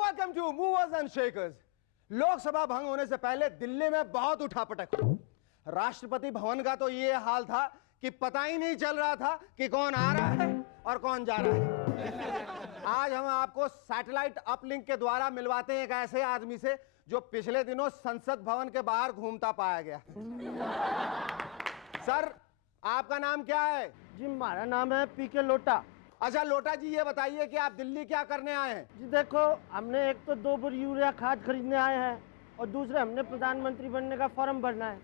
Welcome to movers and shakers. Lok Sabha भंग होने से पहले दिल्ली में बहुत उठापटक हुई। राष्ट्रपति भवन का तो ये हाल था कि पता ही नहीं चल रहा था कि कौन आ रहा है और कौन जा रहा है। आज हम आपको सैटेलाइट अपलिंक के द्वारा मिलवाते हैं एक ऐसे आदमी से जो पिछले दिनों संसद भवन के बाहर घूमता पाया गया। सर, आपका नाम क्या है? जी, हमारा नाम है पीके लोटा। अच्छा लोटा जी, ये बताइए कि आप दिल्ली क्या करने आए हैं? जी देखो, हमने एक तो 2 बोरी यूरिया खाद खरीदने आए हैं और दूसरे हमने प्रधानमंत्री बनने का फॉर्म भरना है।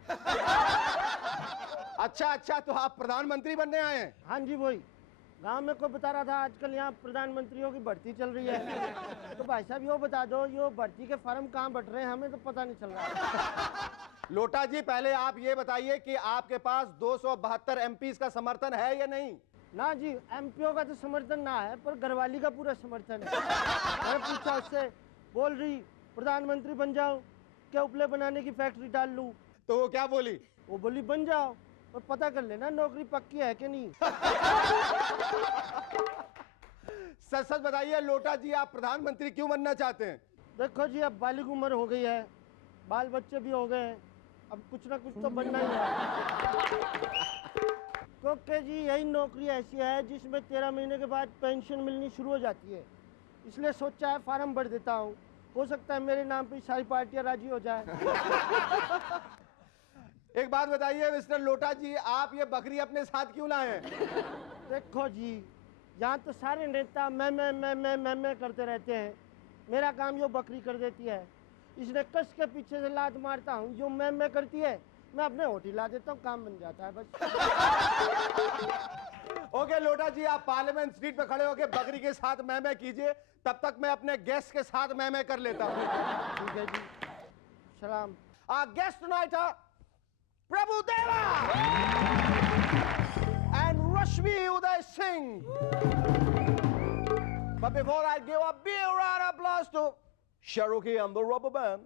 अच्छा, तो आप प्रधानमंत्री बनने आए हैं? हाँ जी, वही गांव में को बता रहा था आजकल यहाँ प्रधानमंत्रियों की भर्ती चल रही है। तो भाई साहब यो बता दो, यो भर्ती के फॉर्म कहाँ बट रहे हैं, हमें तो पता नहीं चल रहा। लोटा जी, पहले आप ये बताइए कि आपके पास 272 एमपीज का समर्थन है या नहीं? ना जी, एमपीओ का तो समर्थन ना है, पर घरवाली का पूरा समर्थन है। मैं पूछा उससे, बोल रही प्रधानमंत्री बन जाओ क्या उपले बनाने की फैक्ट्री डाल लूं? तो वो क्या बोली? वो बोली बन जाओ और पता कर लेना नौकरी पक्की है कि नहीं। सच सच बताइए लोटा जी, आप प्रधानमंत्री क्यों बनना चाहते हैं? देखो जी, अब बालिग उम्र हो गई है, बाल बच्चे भी हो गए हैं, अब कुछ ना कुछ तो बनना ही है। क्योंकि जी यही नौकरी ऐसी है जिसमें 13 महीने के बाद पेंशन मिलनी शुरू हो जाती है, इसलिए सोचा है फार्म भर देता हूँ, हो सकता है मेरे नाम पे सारी पार्टियां राजी हो जाए। एक बात बताइए मिस्टर लोटा जी, आप ये बकरी अपने साथ क्यों लाए हैं? देखो जी, यहाँ तो सारे नेता मैं करते रहते हैं, मेरा काम यो बकरी कर देती है, इसने कस के पीछे से लात मारता हूँ, जो मैं करती है मैं अपने होटल ला देता हूँ, काम बन जाता है बस। ओके लोटा जी, आप पार्लियामेंट स्ट्रीट पे खड़े होकर बकरी के साथ मैं कीजिए, तब तक मैं अपने गेस्ट के साथ मैं कर लेता हूँ। ठीक है जी, सलाम। गेस्ट टुनाइट प्रभु देवा and Rashmi Uday Singh. But before I give a big round of applause to Cherokee and the Rubber Band.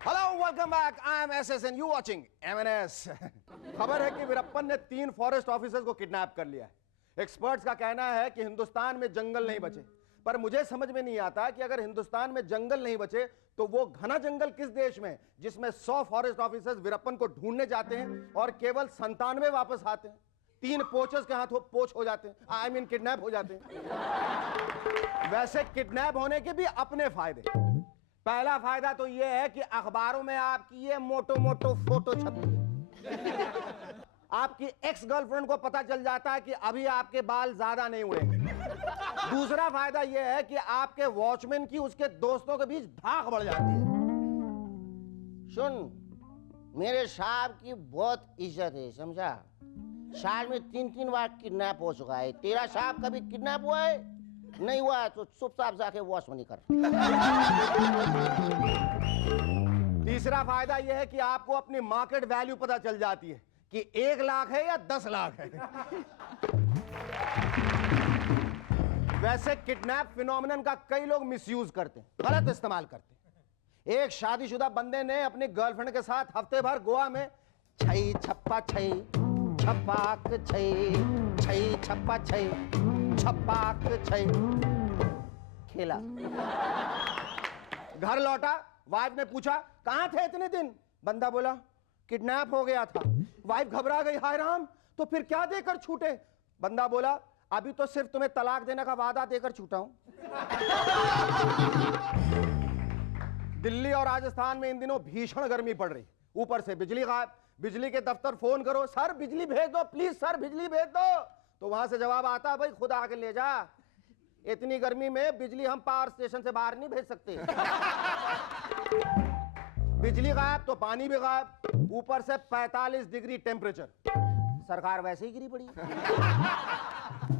Hello, welcome back. I am SS and you watching MNS. खबर है कि वीरप्पन ने 3 forest officers को kidnap कर लिया है। Experts का कहना है कि हिंदुस्तान में जंगल नहीं बचे, पर मुझे समझ में नहीं आता कि अगर हिंदुस्तान में जंगल नहीं बचे तो वो घना जंगल किस देश में जिसमें 100 फॉरेस्ट ऑफिसर्स वीरप्पन को ढूंढने जाते हैं और केवल 97 वापस आते हैं। 3 पोचर्स के हाथों पोच हो जाते हैं, आई मीन किडनैप हो जाते हैं। वैसे किडनैप होने के भी अपने फायदे। पहला फायदा तो यह है कि अखबारों में आपकी ये मोटो फोटो छपती है, आपकी एक्स गर्लफ्रेंड को पता चल जाता है कि अभी आपके बाल ज्यादा नहीं उड़ेंगे। दूसरा फायदा यह है कि आपके वॉचमैन की उसके दोस्तों के बीच धाक बढ़ जाती है। सुन, मेरे साहब की बहुत इज्जत है, समझा? साल में 3 बार किडनैप हो चुका है। तेरा साहब कभी किडनैप हुआ है? नहीं हुआ है तो चुपचाप जाके वॉचमैनी कर। तीसरा फायदा यह है कि आपको अपनी मार्केट वैल्यू पता चल जाती है कि 1 लाख है या 10 लाख है। वैसे किडनैप फिनोमिनन का कई लोग मिसयूज करते हैं, गलत इस्तेमाल करते हैं। एक शादीशुदा बंदे ने अपनी गर्लफ्रेंड के साथ हफ्ते भर गोवा में छई छप्पा छई छपाक छई छई छप्पा छई छपाक छई खेला। घर लौटा, वाइफ ने पूछा कहां थे इतने दिन? बंदा बोला किडनैप हो गया था। वाइफ घबरा गई, हाय राम, तो फिर क्या देकर छूटे? बंदा बोला अभी तो सिर्फ तुम्हें तलाक देने का वादा देकर छूटा हूं। दिल्ली और राजस्थान में इन दिनों भीषण गर्मी पड़ रही, ऊपर से बिजली गायब। बिजली के दफ्तर फोन करो, सर बिजली भेज दो प्लीज, सर बिजली भेज दो, तो वहां से जवाब आता भाई खुद आके ले जा, इतनी गर्मी में बिजली हम पावर स्टेशन से बाहर नहीं भेज सकते। बिजली गायब तो पानी भी गायब, ऊपर से 45 डिग्री टेम्परेचर। सरकार वैसे ही गिरी पड़ी।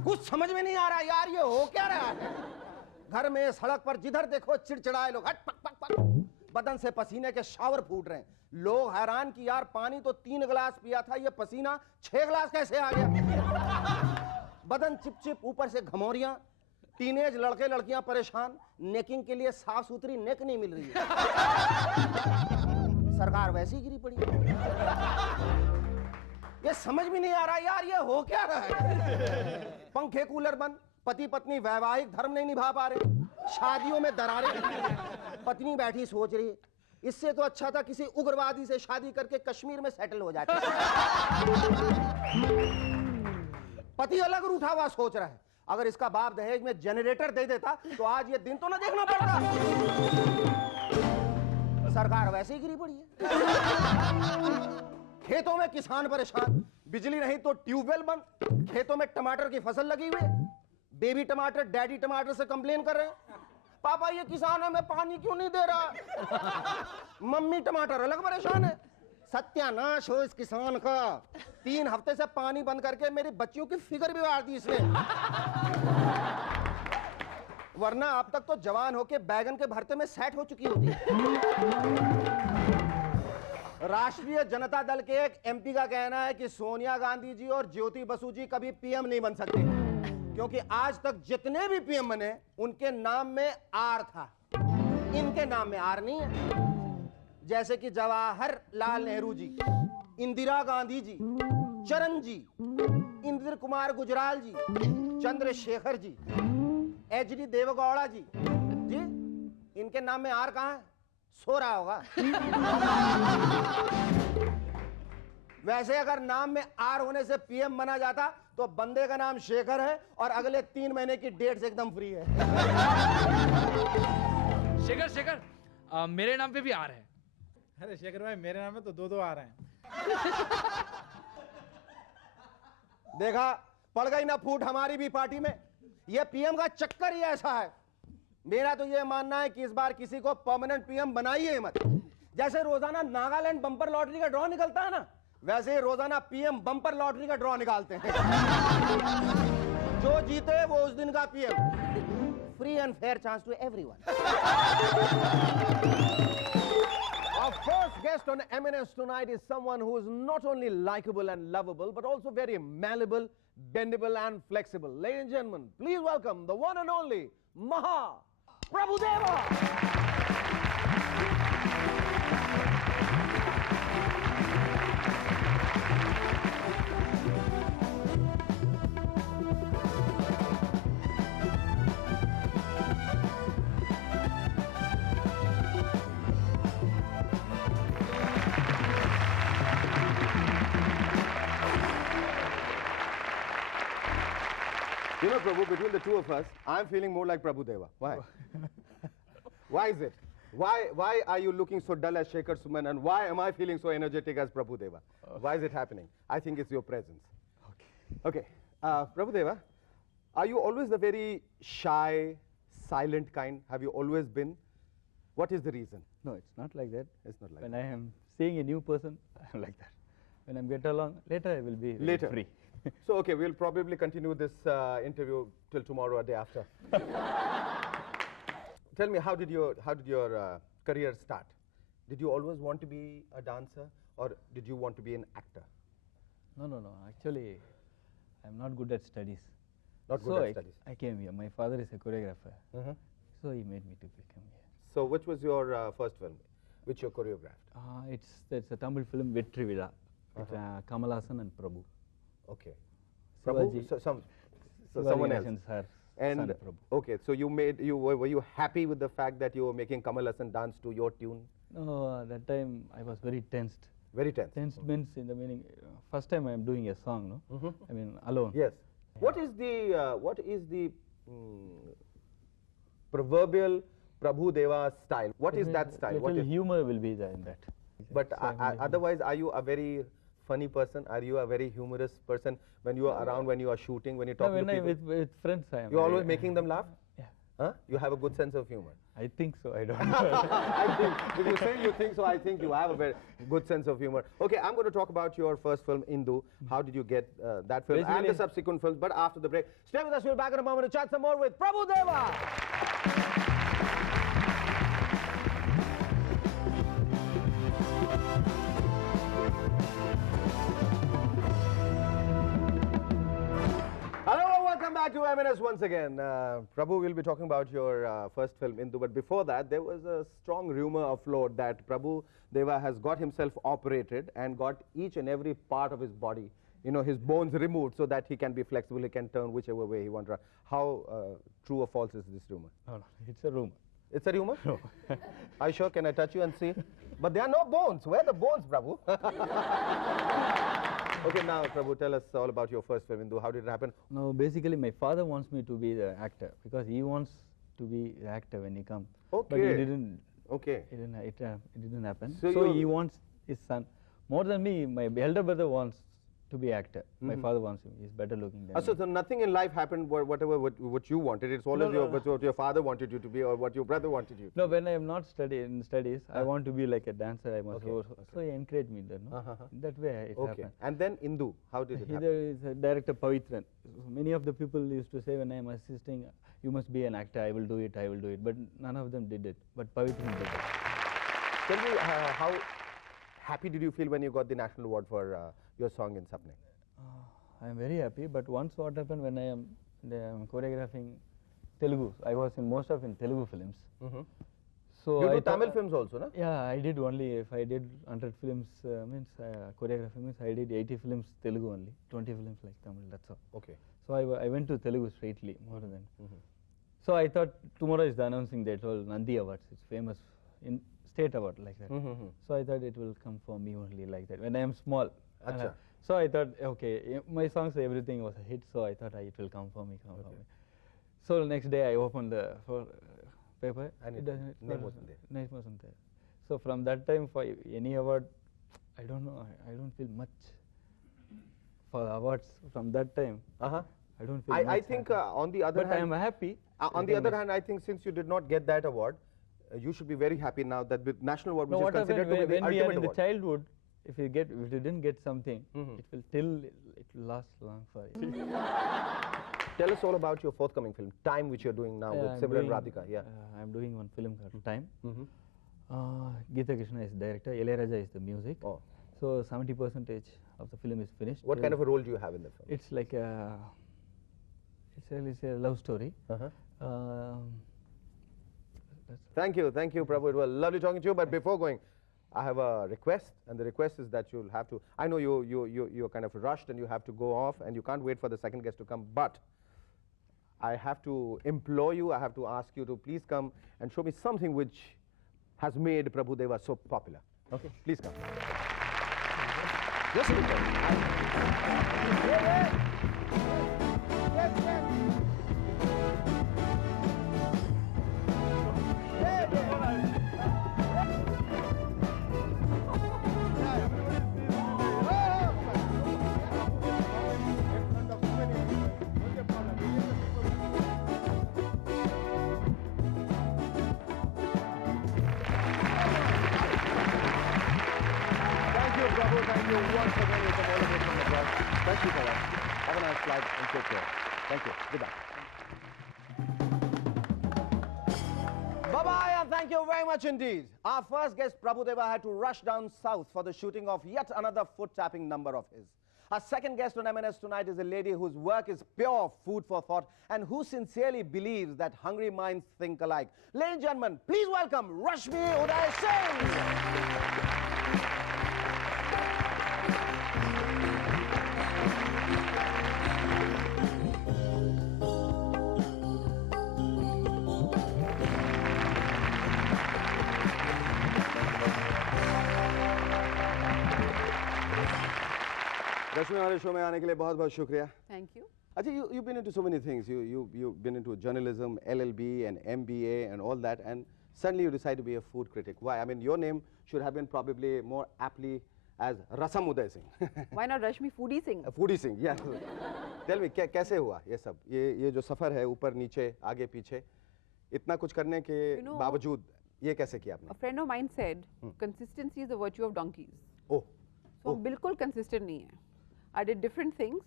कुछ समझ में नहीं आ रहा यार, ये हो क्या रहा है? घर में सड़क पर जिधर देखो चिड़चिड़ाए लोग, हट पक पक पक, बदन से पसीने के शावर फूट रहे हैं। लोग हैरान कि यार पानी तो 3 गिलास पिया था, ये पसीना 6 गिलास कैसे आ गया? बदन चिपचिप, ऊपर से घमौरियां, टीनेज लड़के लड़कियां परेशान, नेकिंग के लिए साफ सुथरी नेक नहीं मिल रही है। सरकार वैसे ही गिरी पड़ी है। ये समझ में नहीं आ रहा यार, ये हो क्या रहा है। पंखे कूलर बंद, पति पत्नी वैवाहिक धर्म नहीं निभा पा रहे, शादियों में दरारें। पत्नी बैठी सोच रही है, इससे तो अच्छा था किसी उग्रवादी से शादी करके कश्मीर में सेटल हो जाते। पति अलग रूठा हुआ सोच रहा है, अगर इसका बाप दहेज में जनरेटर दे देता तो आज ये दिन तो ना देखना पड़ता। सरकार वैसे ही गिरी पड़ी है। खेतों में किसान परेशान, बिजली नहीं तो ट्यूबवेल बंद, खेतों में टमाटर की फसल लगी हुई है। बेबी टमाटर डैडी टमाटर से कंप्लेन कर रहे हैं, पापा ये किसान हमें पानी क्यों नहीं दे रहा। मम्मी टमाटर अलग परेशान है, सत्यानाश हो इस किसान का, 3 हफ्ते से पानी बंद करके मेरी बच्चियों की फिगर बिगाड़ दी इसने। वरना अब तक तो जवान होके बैगन के भरते में सेट हो चुकी होती। राष्ट्रीय जनता दल के एक एमपी का कहना है कि सोनिया गांधी जी और ज्योति बसु जी कभी पीएम नहीं बन सकते, क्योंकि आज तक जितने भी पीएम बने उनके नाम में आर था, इनके नाम में आर नहीं है। जैसे कि जवाहरलाल नेहरू जी, इंदिरा गांधी जी, चरण जी, इंद्र कुमार गुजराल जी, चंद्रशेखर जी, एचडी देवगौड़ा जी, इनके नाम में आर कहां है? सो रहा होगा। वैसे अगर नाम में आर होने से पीएम बना जाता तो बंदे का नाम शेखर है और अगले 3 महीने की डेट्स एकदम फ्री है। शेखर शेखर मेरे नाम पे भी आ रहा है। अरे शेखर भाई मेरे नाम में तो 2 आ रहे हैं। देखा, पड़ गई ना फूट हमारी भी पार्टी में। ये पीएम का चक्कर ही ऐसा है। मेरा तो ये मानना है कि इस बार किसी को परमानेंट पीएम बनाइए मत। जैसे रोजाना नागालैंड बम्पर लॉटरी का ड्रॉ निकलता है ना, वैसे ही रोजाना पीएम बम्पर लॉटरी का ड्रॉ निकालते हैं। जो जीते वो उस दिन का PM. Free and fair chance to everyone. Our first guest on M&S tonight is someone who is not only likable and lovable, but also very malleable, bendable and flexible. Ladies and gentlemen, please welcome the one and only Maha Prabhudeva. You know, Prabhu, between the two of us, I'm feeling more like Prabhudeva. Why? Why is it? Why are you looking so dull as Shekhar Suman, and why am I feeling so energetic as Prabhudeva? Why is it happening? I think it's your presence. Okay. Prabhudeva, are you always the very shy, silent kind? Have you always been? What is the reason? No, it's not like that. It's not like When that. I am seeing a new person, I'm like that. When I get along, later I will be very Later. free. So, okay, we'll probably continue this interview till tomorrow or day after. Tell me, how did your career start? Did you always want to be a dancer, or did you want to be an actor? No. Actually, I'm not good at studies. Not good so at studies. I came here. My father is a choreographer. Mhm. So he made me to become here. So, which was your first film, which you choreographed? It's a Tamil film, Vetri Vida, with Kamal Haasan and Prabhu. Okay. Prabhu, Shivaji. someone Shivaji else. Ganesan sir, And son Prabhu. okay, so were you happy with the fact that you were making Kamal Haasan dance to your tune? No, that time I was very tensed. Very tense. Tensed means in the meaning, first time I am doing a song, no? I mean, alone. Yes. What is the proverbial Prabhu Deva style? What is that style? What Little is, humor will be there in that. but So I'm very- otherwise, are you a very funny person? Are you a very humorous person when you are around, when you are shooting, when you No, talk to when I people? with friends I am. You're always very- making them laugh? Yeah, Huh? You have a good sense of humor. I think so. I don't know. I think, if you say you think so, I think you have a very good sense of humor. Okay, I'm going to talk about your first film, Indu. How did you get that film and the Basically- subsequent films? But after the break, stay with us. We'll be back in a moment to chat some more with Prabhu Deva. Hello, welcome Welcome back to MNS once again. Prabhu, we'll be talking about your first film, Indu. But before that, there was a strong rumor afloat that Prabhu Deva has got himself operated and got each and every part of his body, you know, his bones removed so that he can be flexible, he can turn whichever way he wants. How true or false is this rumor? No, no, it's a rumor. It's a rumor? No. Are you sure? Can I touch you and see? But there are no bones. Where are the bones, Prabhu? Okay, now, Prabhu, tell us all about your first film, Indu. How did it happen? No, basically my father wants me to be the actor because he wants to be the actor when he comes. But he Okay. didn't. Okay. It didn't happen. So So you- he wants his son more than me. My elder brother wants to be actor. My father wants him. He's better looking than So, me. so nothing in life happened whatever what you wanted. It's always what your father wanted you to be or what your brother wanted you to No, when I am not in studies, I want to be like a dancer. I must. Okay, So he encouraged me. Then, no? That way it Okay. happened. And then Indu, how did it happen? Either is director Pavitran. Many of the people used to say when I am assisting, you must be an actor. I will do it. I will do it. But none of them did it. But Pavitran did it. Tell me how happy did you feel when you got the national award for your song in Sapne? I am very happy. But once what happened when I am choreographing Telugu, I was in most of in Telugu films. So You I do thought- Tamil films also, no? Yeah, I did only. If I did 100 films, choreography means I did 80 films Telugu only, 20 films like Tamil. That's all. Okay. So I went to Telugu straightly more than. So I thought tomorrow is the announcing date, all Nandi Awards. It's famous in state award like that. So I thought it will come for me only like that when I am small. Acha. So I thought okay, my songs everything was a hit. So I thought it will come for me, come for me. So the next day I opened the paper. And it doesn't. name wasn't there. Name wasn't there. So from that time for any award, I don't know. I don't feel much for awards from that time. Uh-huh. I don't feel. I much think happy. on the other But I am hand, happy. on the other hand, I think since you did not get that award, you should be very happy now that the national award, No, which what is considered happened to be when the we are ultimate in the award. childhood? If you didn't get something, it will it will last long for you. Tell us all about your forthcoming film, Time, which you're doing now Yeah, with I'm Simran doing, Radhika. Yeah. I'm doing one film called Time. Geeta Krishna is director. Ilayaraja is the music. Oh. So 70% of the film is finished. What kind of a role do you have in the film? It's like it's a love story. Thank you, Prabhu. It was lovely talking to you. But before going, I have a request, and the request is that you'll have to. I know you're kind of rushed and you have to go off, and you can't wait for the second guest to come. But I have to implore you. I have to ask you to please come and show me something which has made Prabhu Deva so popular. Okay, please come. Just look at it. Thank you, Prabhu. Thank you once again. You come all the way from Madras. Thank you for that. Have a nice flight and take care. Thank you. Goodbye. Bye-bye and thank you very much indeed. Our first guest, Prabhu Deva, had to rush down south for the shooting of yet another foot-tapping number of his. Our second guest on MNS tonight is a lady whose work is pure food for thought and who sincerely believes that hungry minds think alike. Ladies and gentlemen, please welcome Rashmi Uday Singh. रश्मि हमारे show में आने के लिए बहुत बहुत शुक्रिया Thank you. अच्छा you've been into so many things you've been into journalism LLB and MBA and all that and suddenly you decide to be a food critic why I mean your name should have been probably more aptly as Rasam Uday Singh Why not Rashmi Foodie Singh? Foodie Singh yeah tell me कैसे हुआ ये सब ये जो सफर है ऊपर नीचे आगे पीछे इतना कुछ करने के You know, बावजूद ये कैसे किया आपने A friend of mine said, consistency is the virtue of donkeys. Oh So बिल्कुल consistent नहीं है. I did different things.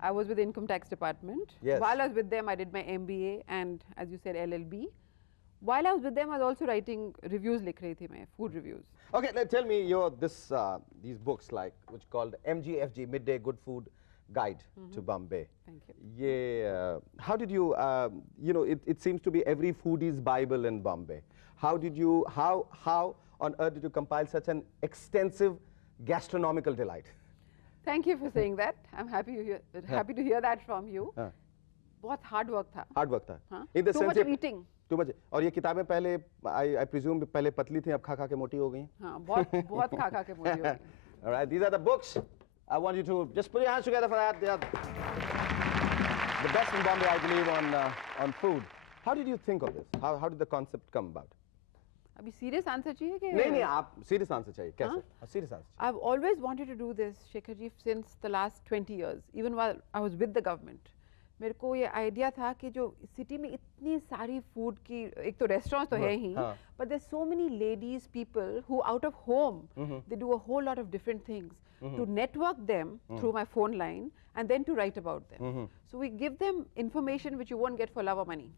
I was with the income tax department. Yes. While I was with them, I did my MBA and, as you said, LLB. While I was with them, I was also writing reviews, लिख रही थी मैं, food reviews. Okay, tell me these books like which called MGFG Midday Good Food guide to Bombay. Thank you. Yeah, how did you, you know, it seems to be every foodie's Bible in Bombay. How did you, how on earth did you compile such an extensive gastronomical delight? Thank you for saying that. I'm happy to hear that from you. हाँ. बहुत hard work था. Hard work था. हाँ? In the Too sense much ये- eating. Too much. और ये किताबें पहले, I presume पहले पतली थी, अब खा खा के मोटी हो गई हैं? हाँ, बहुत खा के मोटी हो गई. All right, these are the books. I want you to just put your hands together for that. They are the best in Bombay, I believe, on food. How did you think of this? How did the concept come about? अभी serious answer चाहिए कि? नहीं नहीं, आप serious answer चाहिए. कैसे? Serious answer. I've always wanted to do this, Shekhar ji, since the last 20 years, even while I was with the government. मेरे को ये आइडिया था कि जो सिटी में इतनी सारी फूड की, एक तो रेस्टोरेंट्स तो है ही, हाँ. but there's so many ladies, people who out of home, they do a whole lot of different things, to network them through my phone line and then to write about them. So we give them information which you won't get for love or money.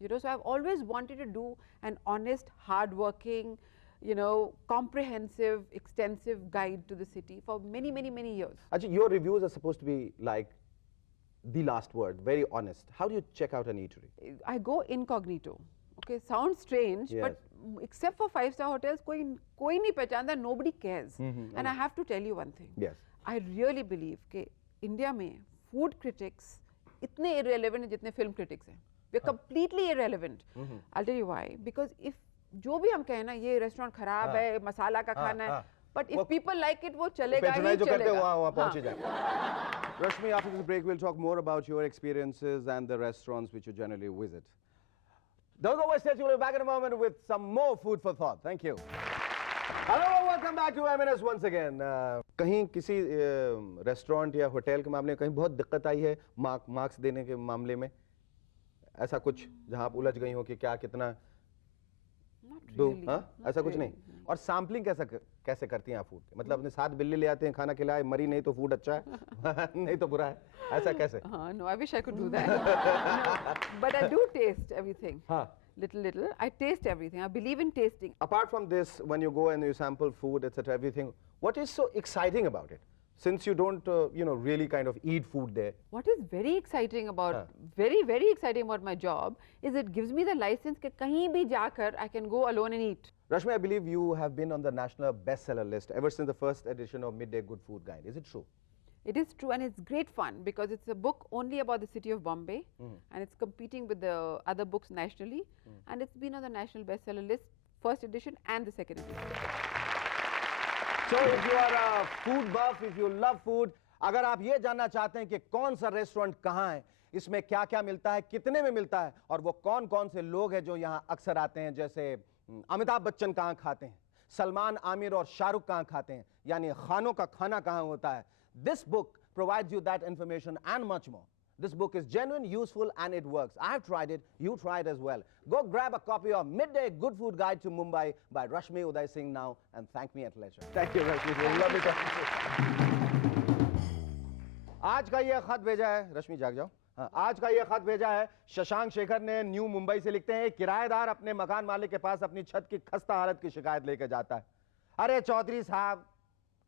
You know, so I've always wanted to do an honest, hard-working, you know, comprehensive, extensive guide to the city for many, many, many years. Actually, your reviews are supposed to be like the last word, very honest. How do you check out an eatery? I go incognito. Okay, sounds strange, Yes. but except for five-star hotels, koi nahi pehchanda, nobody cares. And I have to tell you one thing. Yes. I really believe कि India में food critics इतने irrelevant हैं जितने film critics हैं. We're completely irrelevant. I'll tell you why. Because if जो भी हम कहें ना, ये restaurant खराब है, मसाला का खाना है, but if people like it, वो चलेगा ही Patronize जो करते हैं, चलेगा. वहाँ पहुँच ही हाँ. जाए. Rashmi, after this break, we'll talk more about your experiences and the restaurants which you generally visit. Don't go away, stay tuned. We'll be back in a moment with some more food for thought. Thank you. Hello, welcome back to M&S once again. कहीं किसी restaurant या hotel के मामले में कहीं बहुत दिक्कत आई है मार्क्स देने के मामले में? ऐसा कुछ जहां आप उलझ गई हो कि क्या कितना Not दो? really. हाँ? Not ऐसा कुछ really. नहीं. और सैम्पलिंग कैसे करती हैं आप फूड? मतलब अपने साथ बिल्ली ले आते हैं, खाना खिलाए, मरी नहीं तो फूड अच्छा है, नहीं तो बुरा है. ऐसा कैसे? No, I wish I could do that. No, but I do taste everything. हाँ. Little. I taste everything. I believe in tasting. Apart from this, when you go and you sample food, etc., everything, what is so exciting about it? Since you don't, you know, really kind of eat food there. What is very exciting about, very, very exciting about my job is it gives me the license कि कहीं भी जाकर I can go alone and eat. Rashmi, I believe you have been on the national bestseller list ever since the first edition of Midday Good Food Guide. Is it true? It is true, and it's great fun because it's a book only about the city of Bombay, and it's competing with the other books nationally, and it's been on the national bestseller list, first edition and the second edition. So if you are a food buff, if you love food, अगर आप ये जानना चाहते हैं कि कौन सा restaurant कहाँ है, इसमें क्या क्या मिलता है, कितने में मिलता है, और वो कौन कौन से लोग हैं जो यहाँ अक्सर आते हैं, जैसे अमिताभ बच्चन कहाँ खाते हैं, सलमान आमिर और शाहरुख कहाँ खाते हैं, यानी खानों का खाना कहाँ होता है. This book provides you that information and much more. This book is genuine, useful, and it works. I have tried it. You try it as well. Go grab a copy of Midday Good Food Guide to Mumbai by Rashmi Uday Singh now and thank me at leisure. Thank you, Rashmi. Lovely talking to you. आज का ये खत भेजा है, रश्मि जाग जाओ. हाँ, आज का ये खत भेजा है शशांक शेखर ने न्यू मुंबई से. लिखते हैं, किराएदार अपने मकान मालिक के पास अपनी छत की खस्ता हालत की शिकायत लेकर जाता है. अरे चौधरी साहब,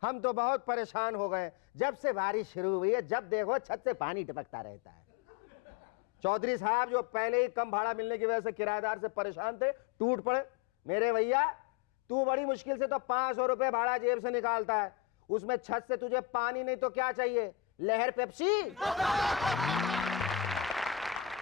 हम तो बहुत परेशान हो गए जब से बारिश शुरू हुई है. जब देखो छत से पानी टपकता रहता है. चौधरी साहब जो पहले ही कम भाड़ा मिलने की वजह से किराएदार से परेशान थे, टूट पड़े. मेरे भैया, तू बड़ी मुश्किल से तो 500 रुपए भाड़ा जेब से निकालता है, उसमें छत से तुझे पानी नहीं तो क्या चाहिए, लहर पेप्सी.